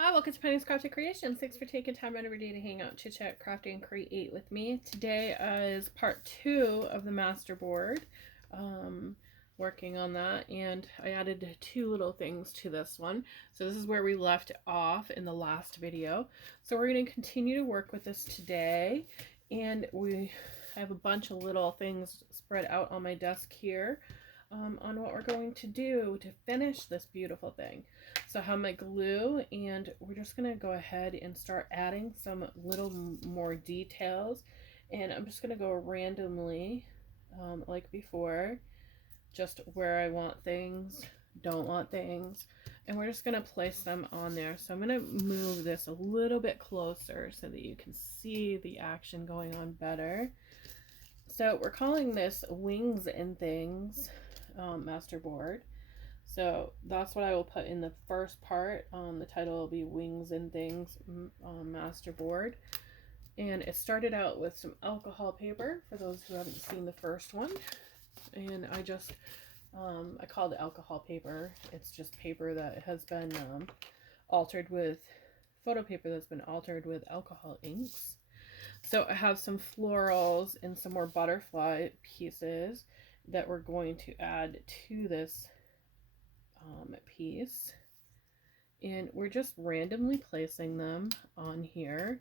Hi, welcome to Penny's Crafted Creations. Thanks for taking time out of your day to hang out, chit chat, craft, and create with me. Today is part 2 of the Masterboard. Working on that, and I added 2 little things to this one. So this is where we left off in the last video. So we're going to continue to work with this today, and I have a bunch of little things spread out on my desk here. On what we're going to do to finish this beautiful thing. So I have my glue, and we're just going to go ahead and start adding some little more details, and I'm just going to go randomly like before, just where I want things, don't want things, and we're just going to place them on there. So I'm going to move this a little bit closer so that you can see the action going on better. So we're calling this Wings and Things Masterboard. So that's what I will put in the first part. The title will be Wings and Things Masterboard. And it started out with some alcohol paper, for those who haven't seen the first one. And I called it alcohol paper. It's just paper that has been altered with, photo paper that's been altered with alcohol inks. So I have some florals and some more butterfly pieces that we're going to add to this piece, and we're just randomly placing them on here.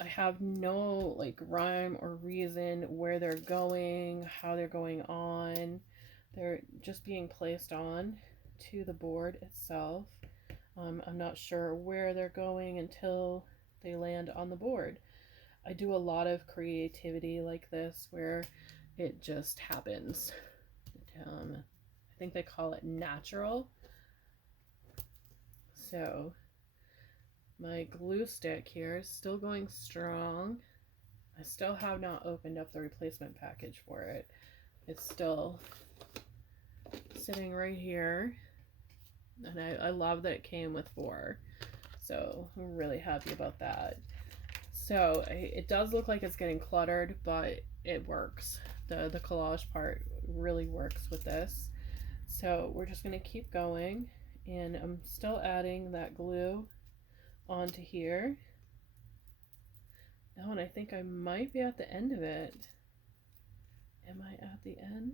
I have no like rhyme or reason where they're going, how they're going on. They're just being placed on to the board itself. I'm not sure where they're going until they land on the board. I do a lot of creativity like this where it just happens. I think they call it natural. So my glue stick here is still going strong. I still have not opened up the replacement package for it. It's still sitting right here, and I love that it came with 4, so I'm really happy about that. So it does look like it's getting cluttered, but it works. The collage part really works with this. So we're just going to keep going, and I'm still adding that glue onto here. Oh, and I think I might be at the end of it. Am I at the end?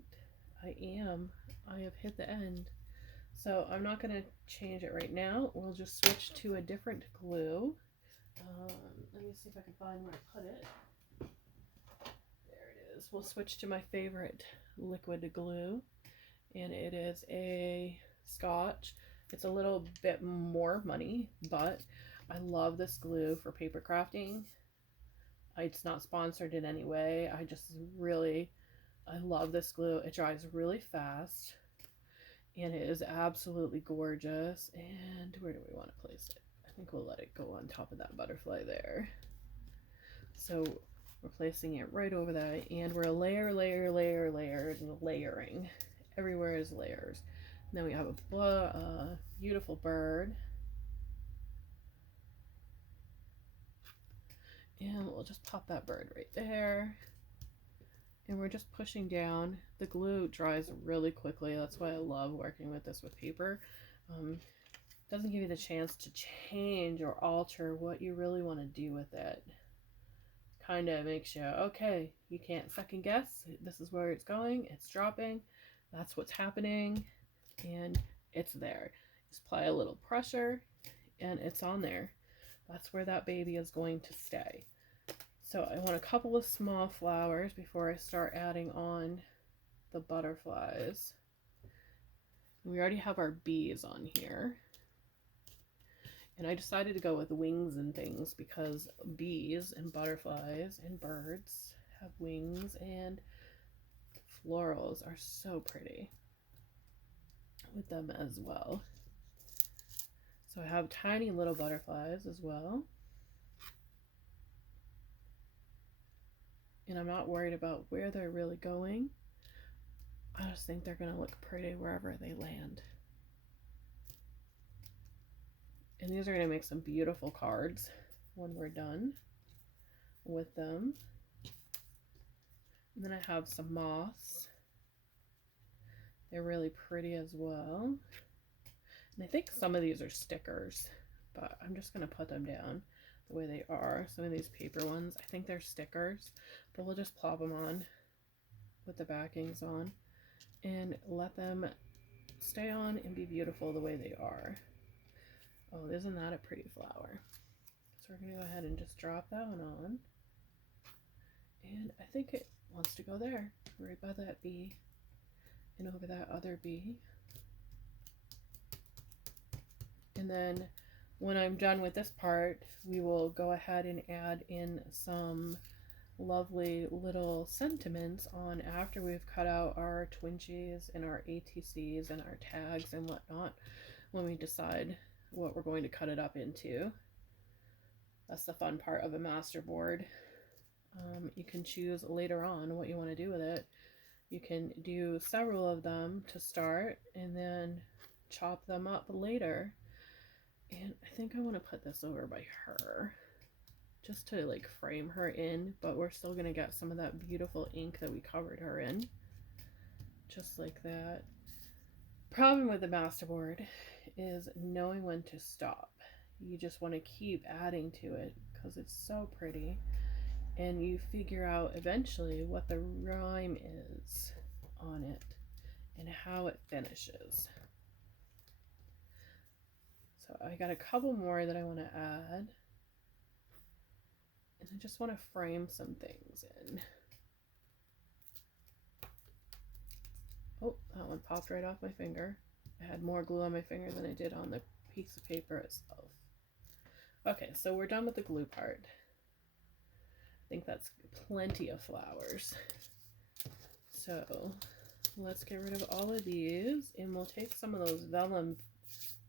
I am. I have hit the end. So I'm not going to change it right now. We'll just switch to a different glue. Let me see if I can find where I put it. There it is. We'll switch to my favorite liquid glue, and it is a Scotch. It's a little bit more money, but I love this glue for paper crafting. It's not sponsored in any way. I love this glue. It dries really fast, and it is absolutely gorgeous. And where do we want to place it? I think we'll let it go on top of that butterfly there. So we're placing it right over that, and we're layering. Everywhere is layers. And then we have a beautiful bird. And we'll just pop that bird right there. And we're just pushing down. The glue dries really quickly. That's why I love working with this with paper. Doesn't give you the chance to change or alter what you really want to do with it. Kind of makes you, okay, you can't second guess. This is where it's going. It's dropping. That's what's happening. And it's there. Just apply a little pressure, and it's on there. That's where that baby is going to stay. So I want a couple of small flowers before I start adding on the butterflies. We already have our bees on here. And I decided to go with wings and things because bees and butterflies and birds have wings, and florals are so pretty with them as well. So I have tiny little butterflies as well. And I'm not worried about where they're really going. I just think they're going to look pretty wherever they land. And these are going to make some beautiful cards when we're done with them. And then I have some moths. They're really pretty as well. And I think some of these are stickers, but I'm just going to put them down the way they are. Some of these paper ones, I think they're stickers, but we'll just plop them on with the backings on and let them stay on and be beautiful the way they are. Oh, isn't that a pretty flower? So we're going to go ahead and just drop that one on. And I think it wants to go there, right by that bee and over that other bee. And then when I'm done with this part, we will go ahead and add in some lovely little sentiments on after we've cut out our twinchies and our ATCs and our tags and whatnot, when we decide what we're going to cut it up into. That's the fun part of a masterboard. You can choose later on what you want to do with it. You can do several of them to start and then chop them up later. And I think I want to put this over by her just to like frame her in, but we're still going to get some of that beautiful ink that we covered her in, just like that. Problem with the masterboard is knowing when to stop. You just want to keep adding to it because it's so pretty, and you figure out eventually what the rhyme is on it and how it finishes. So I got a couple more that I want to add, and I just want to frame some things in. Oh, that one popped right off my finger. I had more glue on my finger than I did on the piece of paper itself. Okay, so we're done with the glue part. I think that's plenty of flowers. So let's get rid of all of these, and we'll take some of those vellum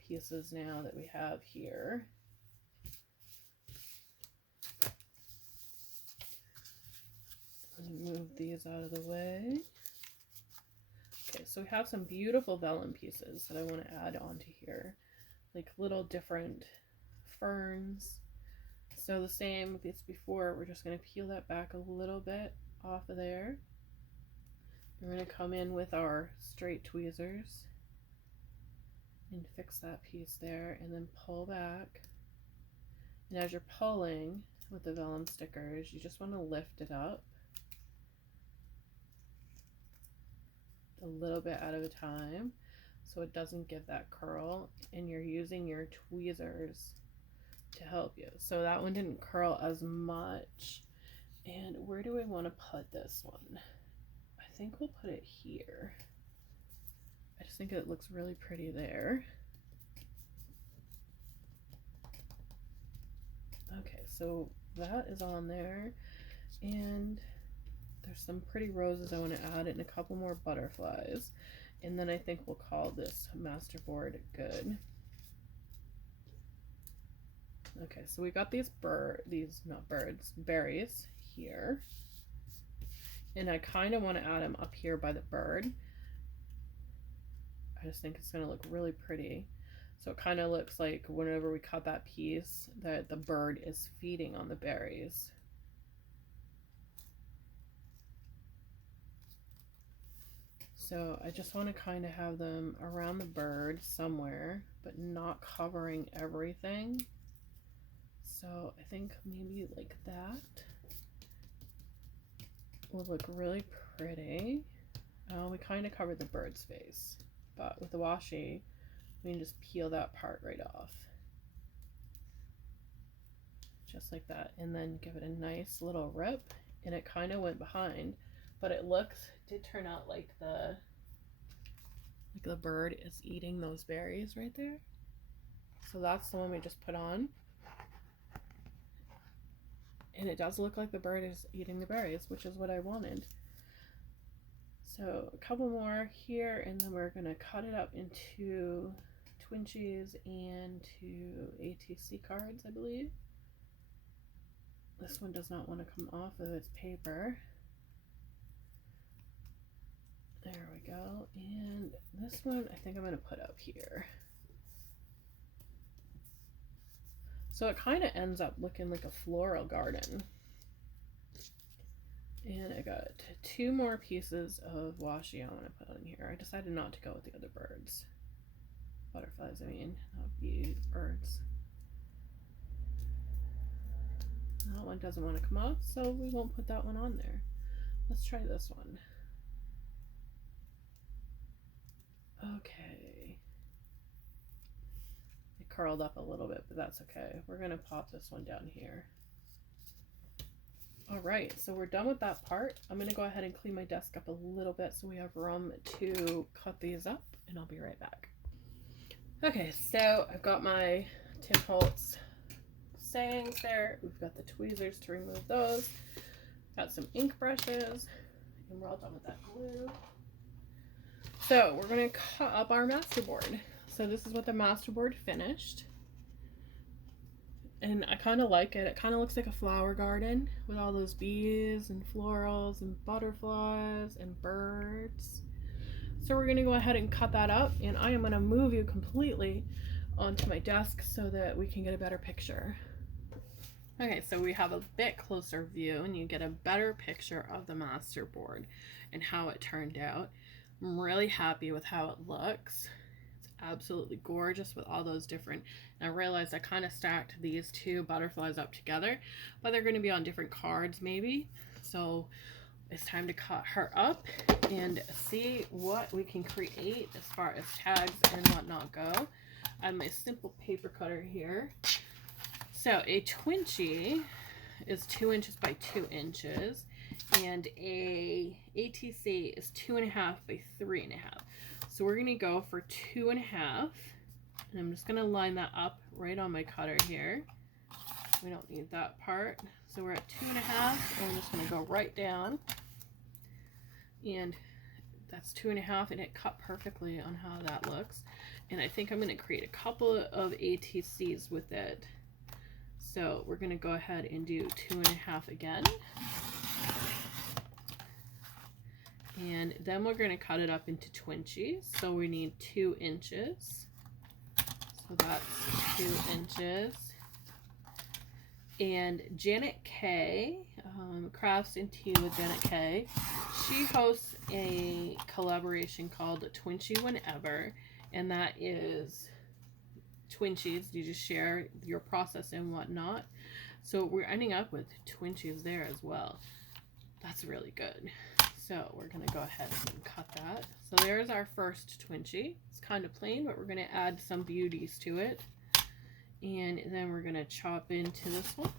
pieces now that we have here. And move these out of the way. Okay, so we have some beautiful vellum pieces that I want to add onto here, like little different ferns. So the same as before, we're just going to peel that back a little bit off of there. We're going to come in with our straight tweezers and fix that piece there, and then pull back. And as you're pulling with the vellum stickers, you just want to lift it up a little bit at a time so it doesn't give that curl, and you're using your tweezers to help you. So that one didn't curl as much. And where do I want to put this one? I think we'll put it here. I just think it looks really pretty there. Okay, so that is on there, and there's some pretty roses I want to add and a couple more butterflies, and then I think we'll call this masterboard good. Okay, so we got these berries here, and I kind of want to add them up here by the bird. I just think it's going to look really pretty. So it kind of looks like whenever we cut that piece that the bird is feeding on the berries. So I just want to kind of have them around the bird somewhere, but not covering everything. So I think maybe like that will look really pretty. We kind of covered the bird's face, but with the washi, we can just peel that part right off. Just like that, and then give it a nice little rip, and it kind of went behind, but it did turn out like the bird is eating those berries right there. So that's the one we just put on. And it does look like the bird is eating the berries, which is what I wanted. So a couple more here, and then we're going to cut it up into twinchies and to ATC cards, I believe. This one does not want to come off of its paper. There we go. And this one I think I'm going to put up here. So it kind of ends up looking like a floral garden. And I got 2 more pieces of washi I want to put on here. I decided not to go with the other birds. Butterflies, I mean, not bee birds. That one doesn't want to come off, so we won't put that one on there. Let's try this one. Okay. It curled up a little bit, but that's okay. We're going to pop this one down here. All right, so we're done with that part. I'm going to go ahead and clean my desk up a little bit so we have room to cut these up, and I'll be right back. Okay, so I've got my Tim Holtz sayings there. We've got the tweezers to remove those. Got some ink brushes, and we're all done with that glue. So we're going to cut up our masterboard. So this is what the masterboard finished. And I kind of like it. It kind of looks like a flower garden with all those bees and florals and butterflies and birds. So we're going to go ahead and cut that up, and I am going to move you completely onto my desk so that we can get a better picture. Okay, so we have a bit closer view and you get a better picture of the masterboard and how it turned out. I'm really happy with how it looks. It's absolutely gorgeous with all those different, and I realized I kind of stacked these two butterflies up together, but they're going to be on different cards maybe. So it's time to cut her up and see what we can create as far as tags and whatnot go. I have my simple paper cutter here. So a twinchie is 2 inches by 2 inches, and a ATC is 2.5 by 3.5. So we're going to go for 2.5, and I'm just going to line that up right on my cutter here. We don't need that part. So we're at 2.5, and I'm just going to go right down, and that's 2.5, and it cut perfectly on how that looks. And I think I'm going to create a couple of ATCs with it. So we're going to go ahead and do 2.5 again. And then we're going to cut it up into twinchies. So we need 2 inches. So that's 2 inches. And JanetKay, Crafts and Tea with JanetKay, she hosts a collaboration called Twinchie Whenever, and that is twinchies. You just share your process and whatnot. So we're ending up with twinchies there as well. That's really good. So we're going to go ahead and cut that. So there's our first twinchie. It's kind of plain, but we're going to add some beauties to it. And then we're going to chop into this one.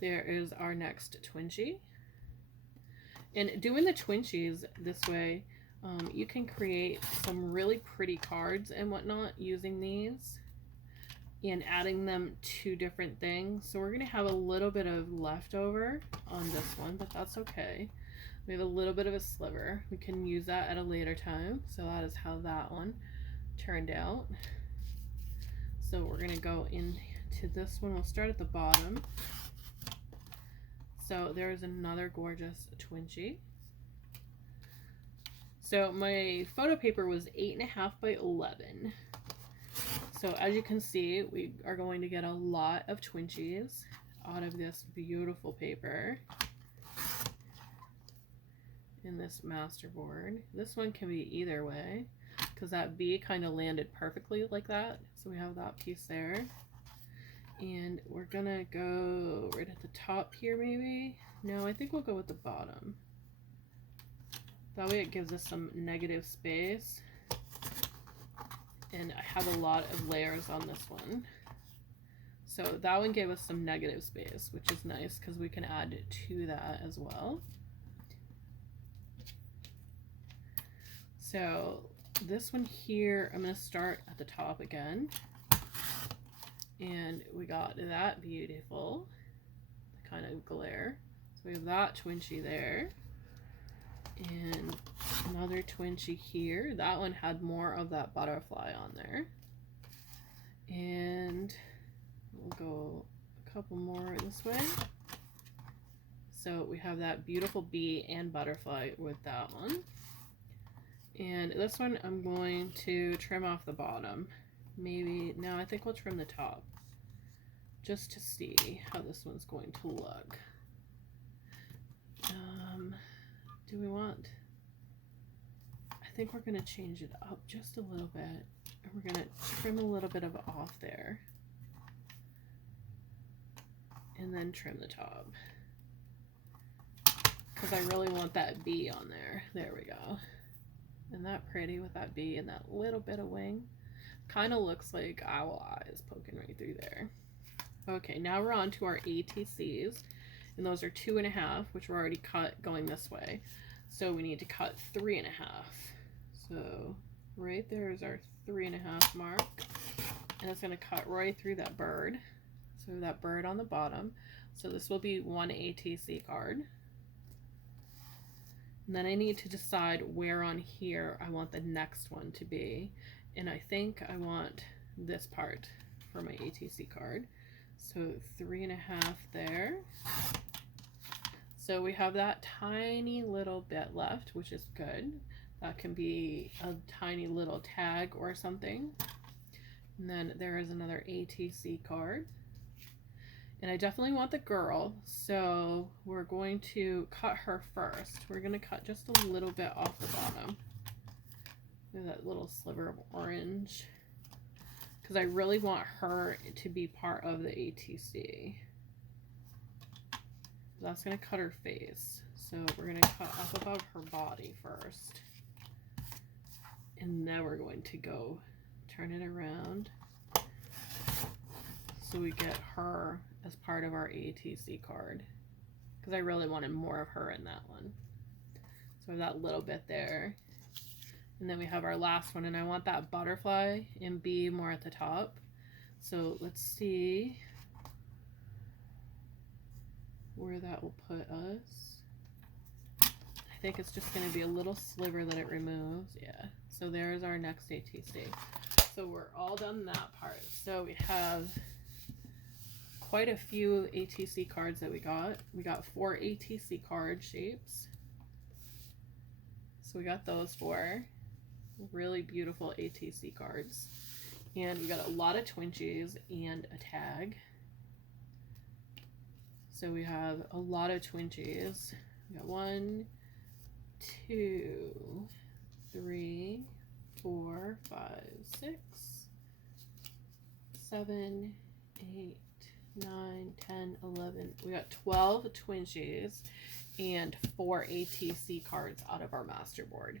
There is our next twinchie. And doing the twinchies this way, you can create some really pretty cards and whatnot using these and adding them to different things. So we're going to have a little bit of leftover on this one, but that's okay. We have a little bit of a sliver. We can use that at a later time. So that is how that one turned out. So we're going to go into this one. We'll start at the bottom. So there's another gorgeous twinchie. So my photo paper was 8.5 by 11. So as you can see, we are going to get a lot of twinchies out of this beautiful paper in this masterboard. This one can be either way because that bee kind of landed perfectly like that. So we have that piece there. And we're gonna go right at the top here maybe. No, I think we'll go with the bottom. That way it gives us some negative space. And I have a lot of layers on this one. So that one gave us some negative space, which is nice because we can add to that as well. So this one here, I'm going to start at the top again. And we got that beautiful kind of glare. So we have that twinchie there. And another twinchie here. That one had more of that butterfly on there. And we'll go a couple more this way. So we have that beautiful bee and butterfly with that one. And this one I'm going to trim off the bottom. Maybe, no, I think we'll trim the top. Just to see how this one's going to look. Do we want, I think we're going to change it up just a little bit. And we're going to trim a little bit of off there. and then trim the top. Because I really want that bee on there. There we go. Isn't that pretty with that bee and that little bit of wing? Kind of looks like owl eyes poking right through there. Okay, now we're on to our ATCs. And those are 2.5, which were already cut going this way. So we need to cut 3.5. So right there is our 3.5 mark. And it's going to cut right through that bird. So that bird on the bottom. So this will be 1 ATC card. And then I need to decide where on here I want the next one to be. And I think I want this part for my ATC card. So 3.5 there. So we have that tiny little bit left, which is good. That can be a tiny little tag or something. And then there is another ATC card. And I definitely want the girl, so we're going to cut her first. We're going to cut just a little bit off the bottom. There's that little sliver of orange. Because I really want her to be part of the ATC. That's going to cut her face. So we're going to cut up above her body first. And then we're going to go turn it around. So we get her as part of our ATC card. Because I really wanted more of her in that one. So that little bit there. And then we have our last one. And I want that butterfly and bee more at the top. So let's see where that will put us. I think it's just going to be a little sliver that it removes. Yeah. So there's our next ATC. So we're all done that part. So we have quite a few ATC cards that we got. We got 4 ATC card shapes. So we got those 4 really beautiful ATC cards. And we got a lot of twinchies and a tag. So we have a lot of twinchies. We got 1, 2, 3, 4, 5, 6, 7, 8, 9, 10, 11. We got 12 twinchies and 4 ATC cards out of our Masterboard.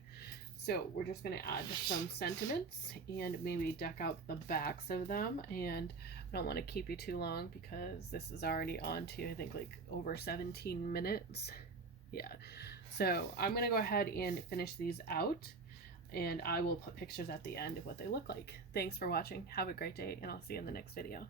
So we're just going to add some sentiments and maybe deck out the backs of them. And I don't want to keep you too long because this is already on to, I think, like over 17 minutes. Yeah. So I'm going to go ahead and finish these out. And I will put pictures at the end of what they look like. Thanks for watching. Have a great day, and I'll see you in the next video.